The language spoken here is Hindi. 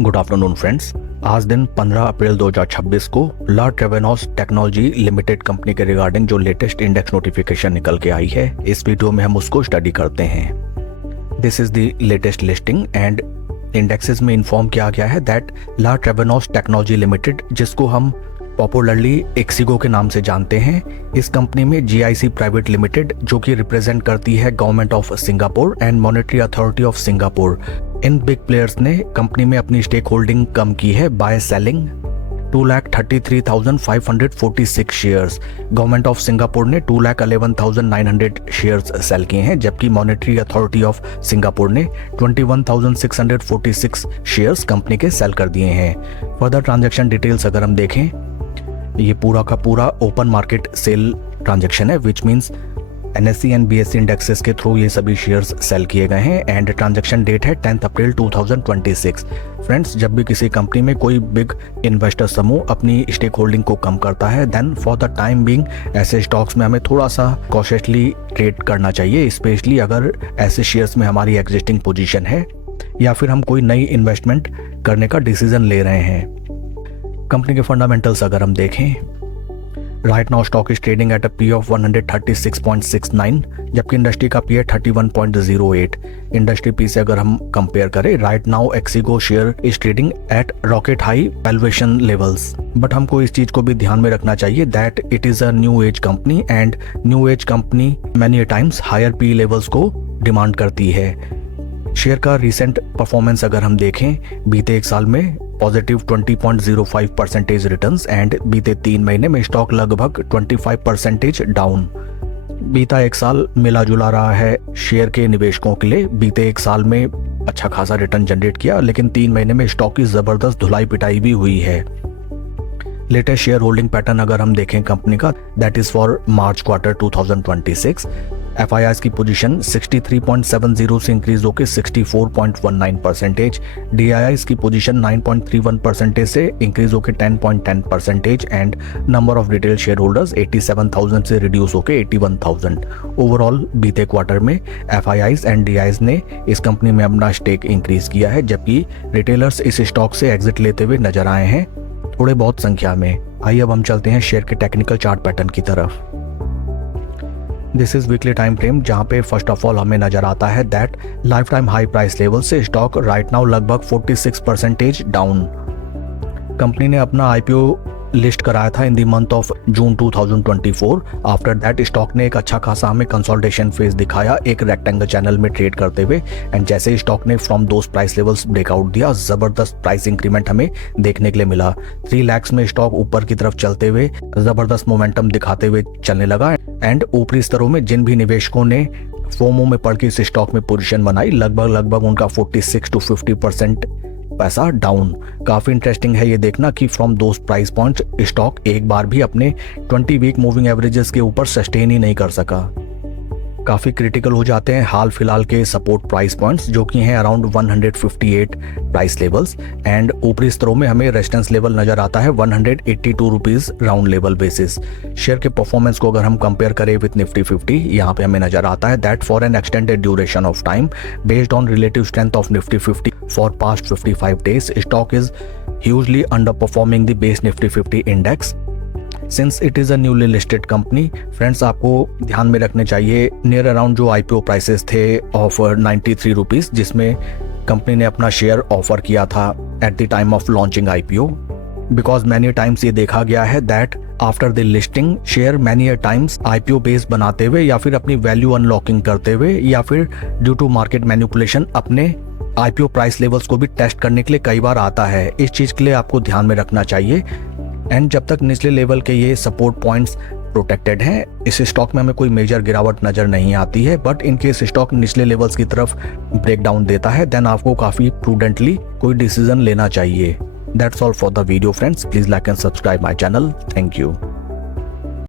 Good afternoon friends. आज दिन 15 अप्रैल 2026 को ला ट्रेवेनॉस टेक्नोलॉजी लिमिटेड कंपनी के रिगार्डिंग जो लेटेस्ट इंडेक्स नोटिफिकेशन निकल के आई है, इस वीडियो में हम उसको स्टडी करते हैं। This is the latest listing and indexes में इन्फॉर्म किया गया है दैट ला ट्रेवेनॉस टेक्नोलॉजी लिमिटेड, जिसको हम पॉपुलरली एक्सिगो के नाम से जानते हैं, इस कंपनी में GIC प्राइवेट लिमिटेड, जो कि रिप्रेजेंट करती है government of Singapore and monetary authority of Singapore, in big players ने कंपनी में अपनी स्टेक होल्डिंग कम की है by selling 2,33,546 shares. Government of Singapore ने 2,11,900 शेयर्स सेल किए हैं, जबकि मॉनेटरी अथॉरिटी ऑफ सिंगापुर ने 21,646 शेयर्स कंपनी के सेल कर दिए हैं। फर्दर ट्रांजैक्शन डिटेल्स अगर हम देखें, ये पूरा का पूरा ओपन मार्केट सेल ट्रांजैक्शन है, which means NSE and BSE indexes के थ्रू ये सभी शेयर्स सेल किए गए हैं एंड ट्रांजैक्शन डेट है 10 अप्रैल 2026। फ्रेंड्स, जब भी किसी कंपनी में कोई बिग इन्वेस्टर समूह अपनी स्टेक होल्डिंग को कम करता है, then for the time being ऐसे स्टॉक्स में हमें थोड़ा सा कॉशियसली ट्रेड करना चाहिए, स्पेशली अगर ऐसे शेयर्स में हमारी एग्जिस्टिंग पोजीशन है या फिर हम कोई नई इन्वेस्टमेंट करने का डिसीजन ले रहे हैं। कंपनी के फंडामेंटल्स अगर हम देखें, right now stock is trading at a P of 136.69, जबकि इंडस्ट्री का पी है 31.08। इंडस्ट्री पी से अगर हम कंपेयर करें, right now Ixigo share is trading at rocket high valuation levels. But हमको इस चीज को भी ध्यान में रखना चाहिए that it is a new age company and new age company many times higher P levels को डिमांड करती है। शेयर का रिसेंट परफॉर्मेंस अगर हम देखें, बीते एक साल में पॉजिटिव 20.05% रिटर्न्स एंड बीते 3 महीने में स्टॉक लगभग 25% डाउन। बीता एक साल मिला जुला रहा है शेयर के निवेशकों के लिए। बीते एक साल में अच्छा खासा रिटर्न जनरेट किया, लेकिन 3 महीने में स्टॉक की जबरदस्त धुलाई पिटाई भी हुई है। लेटेस्ट शेयर होल्डिंग पैटर्न अगर हम देखें कंपनी का, that is for March quarter 2026, FIIs की पोजीशन 63.70 से इंक्रीज होकर 64.19%, DIIs की पोजीशन 9.31% से इंक्रीज होकर 10.10% and number of retail share holders 87,000 से रिड्यूस होकर 81,000। ओवरऑल बीते क्वार्टर में FIIs एंड DIIs ने इस कंपनी में अपना स्टेक इंक्रीज किया है, जबकि रिटेलर्स इस स्टॉक से एग्जिट लेते हुए नजर आए हैं थोड़े बहुत संख्या में। आइए अब हम चलते हैं शेयर के टेक्निकल चार्ट पैटर्न की तरफ। This is weekly time frame, जहां पे फर्स्ट ऑफ ऑल हमें नजर आता है that life time high price level से स्टॉक राइट नाउ लगभग 46% डाउन। कंपनी ने अपना IPO लिस्ट कराया था in the month of June 2024। After that stock ने एक अच्छा खासा हमें कंसोलिडेशन फेज दिखाया एक रेक्टेंगल चैनल में ट्रेड करते हुए, एंड जैसे ही स्टॉक ने from those price levels breakout दिया, जबरदस्त प्राइस इंक्रीमेंट हमें देखने के लिए मिला। 3 लाख में स्टॉक ऊपर की तरफ चलते हुए जबरदस्त मोमेंटम दिखाते हुए चलने लगा एंड ऊपरी स्तरों में जिन भी निवेशकों ने फोमो में पड़ के इस स्टॉक में पोजीशन बनाई, लगभग उनका 46 to 50% पैसा डाउन। काफी इंटरेस्टिंग है ये देखना कि from those price points stock एक बार भी अपने 20 वीक मूविंग एवरेजेस के ऊपर सस्टेन ही नहीं कर सका। काफी क्रिटिकल हो जाते हैं हाल फिलहाल के सपोर्ट प्राइस पॉइंट्स, जो कि हैं अराउंड 158 प्राइस लेवल्स एंड ऊपरी स्तरों में हमें रेजिस्टेंस लेवल नजर आता है 182 rupees round level basis. Share के परफॉर्मेंस को अगर हम कंपेयर करें विद निफ्टी 50, यहाँ पे हमें नजर आता है that for an extended duration of time based on relative strength of Nifty 50 for past 55 days, stock is hugely under performing the base Nifty 50 index since it is a newly listed company. Friends, आपको ध्यान में रखने चाहिए नियर अराउंड जो IPO प्राइसेस थे ऑफ 93 रुपीज, जिसमें कंपनी ने अपना शेयर ऑफर किया था at the time of launching IPO, because many times ये देखा गया है that after the listing share many times IPO base बनाते हुए या फिर अपनी वैल्यू अनलॉकिंग करते हुए या फिर ड्यू टू मार्केट मैनिपुलेशन अपने IPO प्राइस लेवल्स को भी टेस्ट करने के लिए कई बार आता है। इस चीज के लिए आपको ध्यान में रखना चाहिए एंड जब तक निचले लेवल के ये सपोर्ट पॉइंट्स प्रोटेक्टेड हैं, इस स्टॉक में हमें कोई मेजर गिरावट नजर नहीं आती है। बट इन केस स्टॉक निचले लेवल्स की तरफ ब्रेक डाउन देता है, देन आपको काफी प्रूडेंटली कोई डिसीजन लेना चाहिए। That's all for the video friends, please like and subscribe my channel. Thank you.